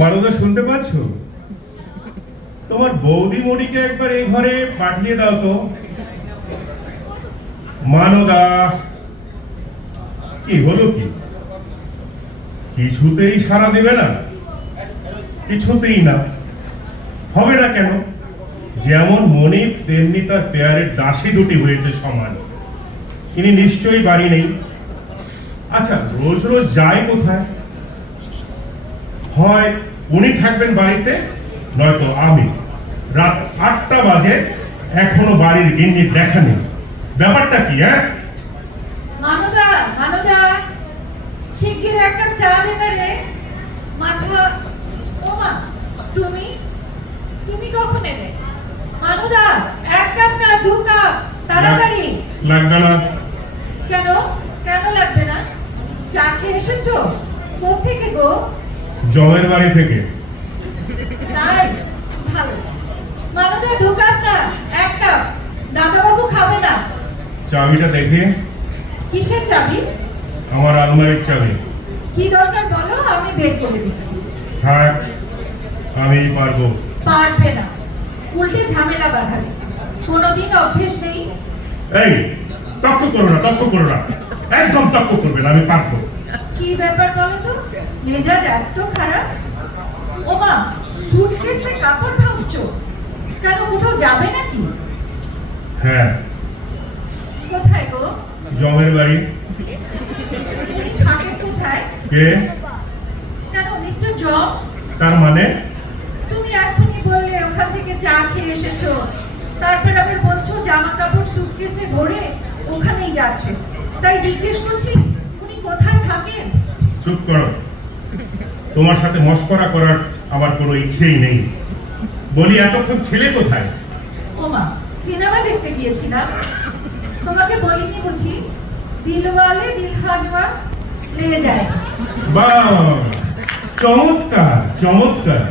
মানদা শুনতে পাচ্ছ? তোমার বৌদি মনিকে একবার এই ঘরে পাঠিয়ে দাও তো। মানদা, কি হলো কি? কিছুতেই সাড়া দেবে না? কিছুতেই না? হবে না কেন? যেমন মনি তেমনি তার পেয়ারের দাসী দুটি হয়েছে সমান। ইনি নিশ্চয়ই বাড়ি নেই। আচ্ছা, রোজ রোজ যায় কোথায়? হয় উনি থাকবেন বাড়িতে, নয়তো আমি। রাত ৮টা বাজে, এখনো বাড়ির গিন্নির দেখা নেই। ব্যাপারটা কি? হ্যাঁ, মানদা, মানদা, শিগগির এক কাপ চা দেবে রে। মাথা, ও মা, তুমি তুমি কখন এলে? মানদা, এক কাপ না, 2 কাপ, তাড়াতাড়ি। লাগবে না। কেন? কেন লাগবে না? চা খেয়ে এসেছো? কোত্থেকে গো? জমের বাড়ি থেকে। তাই? ভালো। মানদা, 2 কাপ না, 1 কাপ। দাদাবাবু খাবে না। চাবিটা দেখে। কিসের চাবি? আমার আলমারির চাবি। কি দরকার বলো, আমি বের করে দিচ্ছি। থাক, আমি পারবো। পারবে না, উল্টে ঝামেলা বাঁধাবে। কোনোদিন অভ্যেস নেই। এই, তক্ক করো না, তক্ক করো না, একদম তক্ক করবে না, আমি পারবো। কি ব্যাপার বলো তো, মেজাজ এত খারাপ? ওমা, সুটকেসে কাপড় ভাঙছো কেন? কোথাও যাবে নাকি? হ্যাঁ, কোথায় গো? জমের বাড়ি। উনি থাকে কোথায়? কে? কেন, মিস্টার জব? তার মানে? তুমি এখনই বললে ওখান থেকে চা খেয়ে এসেছো, তারপর আবার বলছো জামা কাপড় সুটকেসে ভরে ওখানেই যাচ্ছ। তাই জিজ্ঞেস করছি উনি কোথায় থাকেন। চুপ করো। তোমার সাথে মশকরা করার আমার কোনো ইচ্ছেই নেই। বলি, এতক্ষণ ছেলে কোথায়? ওমা, সিনেমা দেখতে গিয়েছিলাম। তোমাকে বলিনি বুঝি? দিলওয়ালে দিলখানওয়া লে যায়। বাহ, চমৎকার চমৎকার।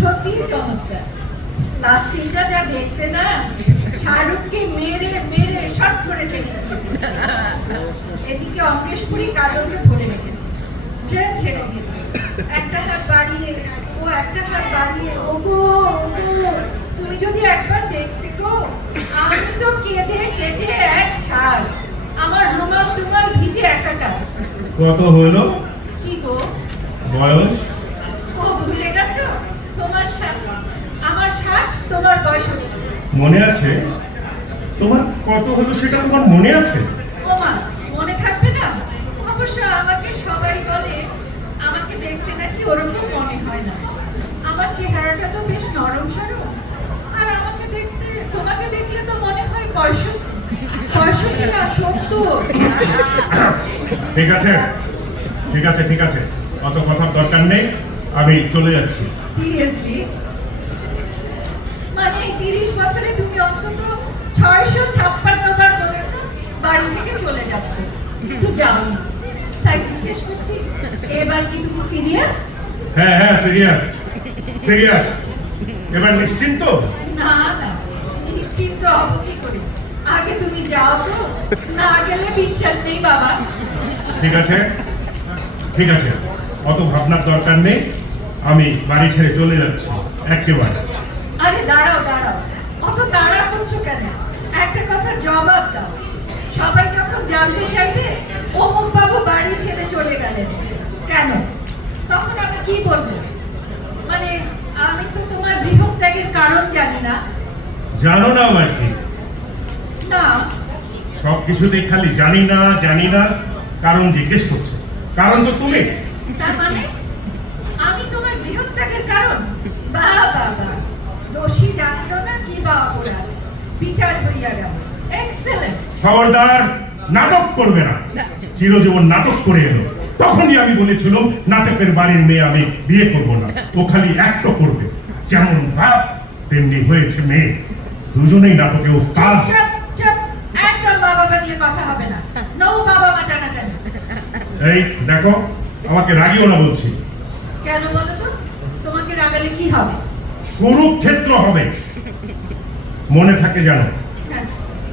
সত্যি চমৎকার। লাস্ট সিনটা যা দেখতে না, শাহরুখকে মেরে মেরে শট করে ফেলে দিয়েছে। এদিকে অমরেশ পুরী কাজলকে ধরে রেখেছে, ট্রেন ছেড়ে দিয়েছে। একটা হাত বাড়িয়ে ও একটা হাত বাড়িয়ে, ওগো ওগো, তুমি যদি একবার দেখতে গো, আমি তো কেঁদে কেটে এক সার। আমার রুমাল টুমাল ভিজে একাকার। কত হলো কি গো? বয়স? ও ভুলে গেছো? তোমার 60, আমার 60, তোমার 65। মনে আছে? তোমার কত হলো সেটা তোমার মনে আছে? ও মা, মনে থাকবে না? অবশ্য আমাকে সবাই বলে, আমাকে দেখতে নাকি ওরকম মনে হয় না। আমার চেহারাটা তো বেশ নরম সরম, আর আমাকে দেখতে, তোমাকে দেখলে তো মনে হয় 65, 65 না 70। ঠিক আছে, ঠিক আছে, ঠিক আছে, অত কথার দরকার নেই, আমি চলে যাচ্ছি। সিরিয়াসলি? মানে 30 বছরে তুমি অন্তত 656 বার বলেছো বাড়ি থেকে চলে যাচ্ছ, কিন্তু যাওনি। তাই জিজ্ঞেস করছি, এবার কি তুমি সিরিয়াস? হ্যাঁ হ্যাঁ, সিরিয়াস সিরিয়াস। এবার নিশ্চিন্ত? না না, নিশ্চিন্ত হবো কি করে? আগে তুমি যাও তো, না গেলে বিশ্বাস নেই বাবা। ঠিক আছে, ঠিক আছে, অত ভাবনার দরকার নেই, আমি বাড়ি ছেড়ে চলে যাচ্ছি একেবারে। আরে দাঁড়াও দাঁড়াও, অত তাড়া করছো কেন? একটা কথার জবাব দাও। সবাই যখন জানতে চাইবে অমুক বাবু বাড়ি ছেড়ে চলে গেলেন কেন, তখন আমি কি বলবো? মানে আমি তো তোমার গৃহত্যাগের কারণ জানি না। জানো না আমার কি? না। সব কিছুতেই খালি জানি না জানি না, কারণ জিজ্ঞেস করছে। কারণ তো তুমি। তার মানে আমি তোমার গৃহত্যাগের কারণ? বাহ বাহ বাহ, দোষী জানিল না কি বা অপরাধ, বিচার হইয়া গেল। এক্সেলেন্ট। খবরদার, নাটক করবে না। চিরজীবন নাটক করে এলো, তখনই আমি বলেছিলাম নাটকের বাড়ির মেয়ে আমি বিয়ে করব না। ও খালি অ্যাক্ট করবে, যেমন বাপ তেমনি হয়েছে মেয়ে। দুজনেই নাটকে ওস্তাদ। চুপ চুপ, একদম বাবা মা নিয়ে কথা হবে না। নো বাবা মা টানাটানি। এই দেখো, আমাকে রাগিও না বলছি। কেন বলো তো? তোমাকে রাগালে কি হবে? কুরুক্ষেত্র হবে, মনে থাকে জানো। হ্যাঁ,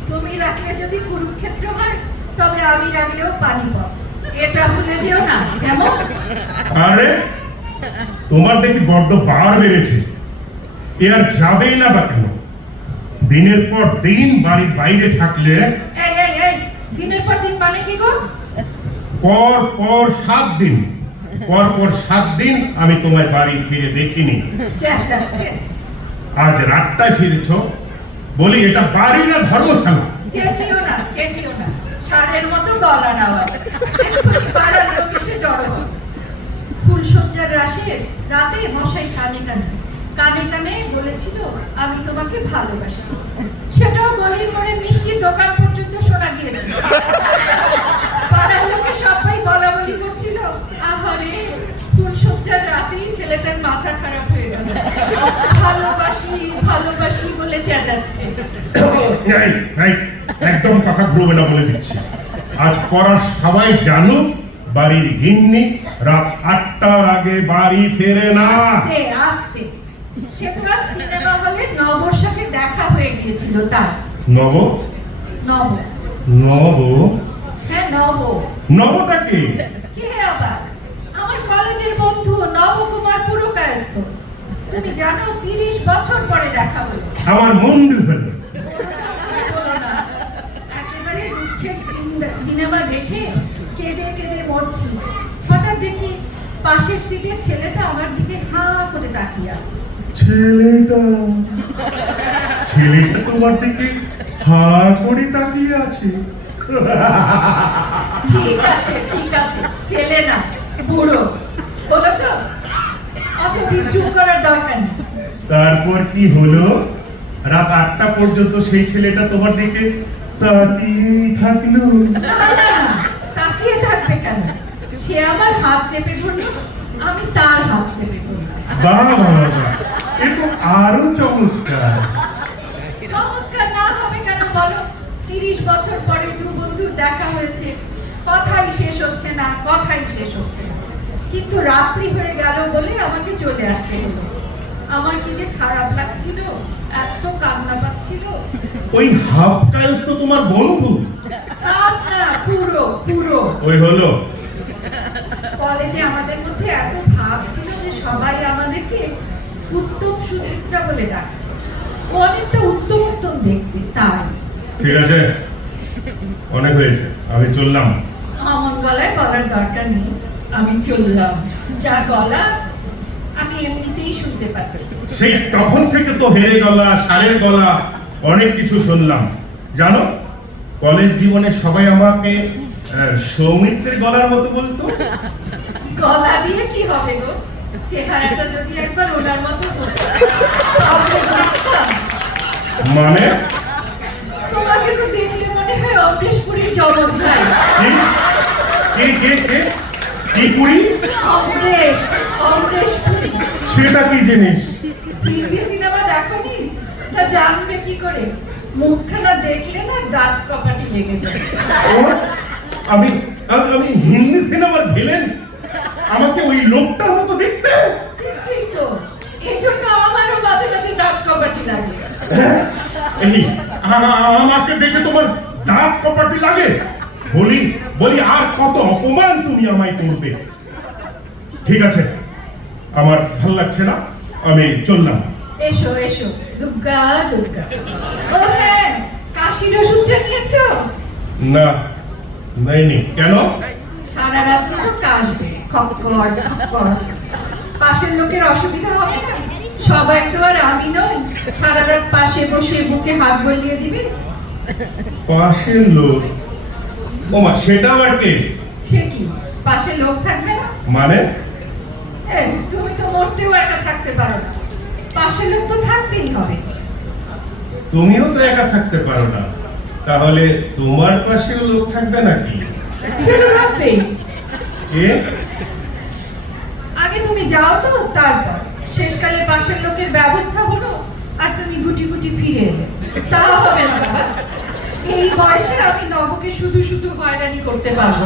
তুমি রাখলে যদি কুরুক্ষেত্র হয়, তবে আমি রাখলেও পানিপথ। এটা ভুলে যেও না, কেমন? আরে তোমার দেখি বড্ড বার বেড়েছে। এ আর যাবেই না বা কেন? দিনের পর দিন বাড়ির বাইরে থাকলে এই দিনের পর দিন মানে কি গো? পর পর 7 দিন, পর পর 7 দিন আমি তোমায় বাড়ি ফিরে দেখিনি। চেঁচাচ্ছে। আজ রাতটায় ফিরেছ, বলি এটা বাড়ি না ধর্মশালা? চেঁচিও না, ষাঁড়ের মতো গলা নাওয়া। এক্ষুনি পাড়ার লোক এসে জড়ো হবে। ফুলসজ্জার রাতে মশাই কানে বলেছিল আমি তোমাকে ভালোবাসি। সেটাও গলির মোড়ে মিষ্টির দোকান পর্যন্ত শোনা গিয়েছিল। পাড়ার লোকে সবাই বলা বলি করছিল, আহারে ফুলসজ্জার রাতেই ছেলেটার মাথা খারাপ হয়ে গেল, ভালোবাসি বলে চেঁচাচ্ছে। একদম কথা ঘুরবে না বলে দিচ্ছি। আজ পড়ার সবাই জানুক বাড়ির গিন্নি রাত 8টার আগে বাড়ি ফেরে না। আস্তে সে তো আজ সিনেমা হলে নবর সাথে দেখা হয়ে গিয়েছিল। তার নব নব নব হ্যাঁ নব। নবটা কে? কে আবার? আমার কলেজের বন্ধু নবকুমার পুরকায়স্থ। তুমি জানো 30 বছর পরে দেখা হলো। আমার মন দুঃখের। একেবারে দুঃখের সিনেমা দেখে কেঁদে মরছি। হঠাৎ দেখি পাশের সিটের ছেলেটা আমার দিকে হাঁ করে তাকিয়ে আছে। ছেলেটা তোমার দিকে হা করে তাকিয়ে আছে? ঠিক আছে ছেলে না বুড়ো। বলো তো, অত বিদ্রুপ করার দরকার নেই। তারপর কি হলো? রাত 8টা পর্যন্ত সেই ছেলেটা তোমার দিকে তাকিয়ে থাকলো? না, তাকিয়ে থাকবে কেন? সে আমার হাত চেপে ধরলো, আমি তার হাত চেপে ধরলাম। বাহ, এ তো আরো চমৎকার। চমৎকার না হবে কেন বলো? 30 বছর পরে দু বন্ধুর দেখা হয়েছে, কথাই শেষ হচ্ছে না। কিন্তু রাত্রি হয়ে গেল বলে আমাকে চলে আসতে হলো। আমার কি যে খারাপ লাগছিল, এত কান্না পাচ্ছিল। ওই হাফ কাইস তো তোমার বন্ধু? না, পুরো ওই হলো। কলেজে আমাদের মধ্যে এত ভাব ছিল যে সবাই আমাদেরকে উত্তম সুচিত্রা বলে ডাকে। ও অনেকটা উত্তম দেখতে, তাই। ঠিক আছে, অনেক হয়েছে, আমি চললাম। অমন গলায় বলার দরকার নেই, আমি চললাম। যা গলা আমি এমনিতেই শুনতে পাচ্ছি। সেই তখন থেকে তো হেরে গলা, ষাঁড়ের গলা, অনেক কিছু শুনলাম। জানো, কলেজ জীবনে সবাই আমাকে সৌমিত্রের গলার মতো বলতো। গলা দিয়ে কি হবে গো? চেহারাটা যদি একবার ওনার মতো হতো তাহলে বুঝতাম। মানে? তোমাকে তো দেখলে মনে হয় অমরেশপুরীর যমজ ভাই। কি পুরি? অমরেশপুরী। সেটা কি জিনিস? হিন্দি সিনেমা দেখোনি? তা জানবে কি করে? মুখখানা দেখলে না দাঁত কপাটি লেগে যায়। আমি হিন্দি সিনেমার ভিলেন? আমাকে ওই লোকটার মতো দেখতে? ঠিক তো, এই জন্য আমারও মাঝে মাঝে দাঁত কপাটি লাগে। আমাকে দেখে তোমার দাঁত কপাটি লাগে? বলি আর কত অপমান তুমি আমায় করবে? ঠিক আছে, আমার ভাল লাগছে না, আমি চললাম। এসো দুর্গা। ও হ্যাঁ, কাশির ওষুধটা নিয়েছো? না, নেইনি। কেন? সারা রাত তো কাশবে, খক্কর। পাশের লোকের অসুবিধা হবে না? সবাই তো আর আমি নই সারা রাত পাশে বসে বুকে হাত গলিয়ে দিবে। পাশের লোক? ওমা, সেটা আবার কে? সে কি, পাশে লোক থাকবে না? মানে? তুমি তো মরতেও একা থাকতে পারো না, পাশে লোক তো থাকতেই হবে। তুমিও তো একা থাকতে পারো না, তাহলে তোমার পাশেও লোক থাকবে নাকি? সেটা থাকবেই। এ আগে তুমি যাও তো, তারপর শেষকালে পাশের লোকের ব্যবস্থা হলো আর তুমি গুটি ফিরে এলে। তা হবে না বাবা, এই বয়সে আমি নবকে শুধু হয়রানি করতে পারবো।